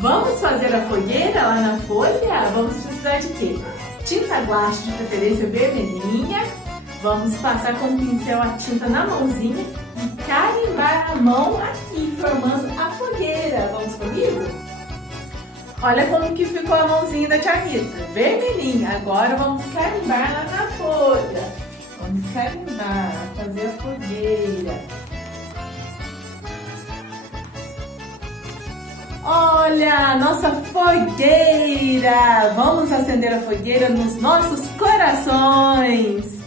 Vamos fazer a fogueira lá na folha? Vamos precisar de quê? Tinta guache, de preferência vermelhinha. Vamos passar com o pincel a tinta na mãozinha e carimbar a mão aqui, formando a fogueira. Vamos comigo? Olha como que ficou a mãozinha da tia Rita, vermelhinha. Agora vamos carimbar lá na folha. Vamos carimbar, fazer a fogueira. Olha, nossa fogueira! Vamos acender a fogueira nos nossos corações!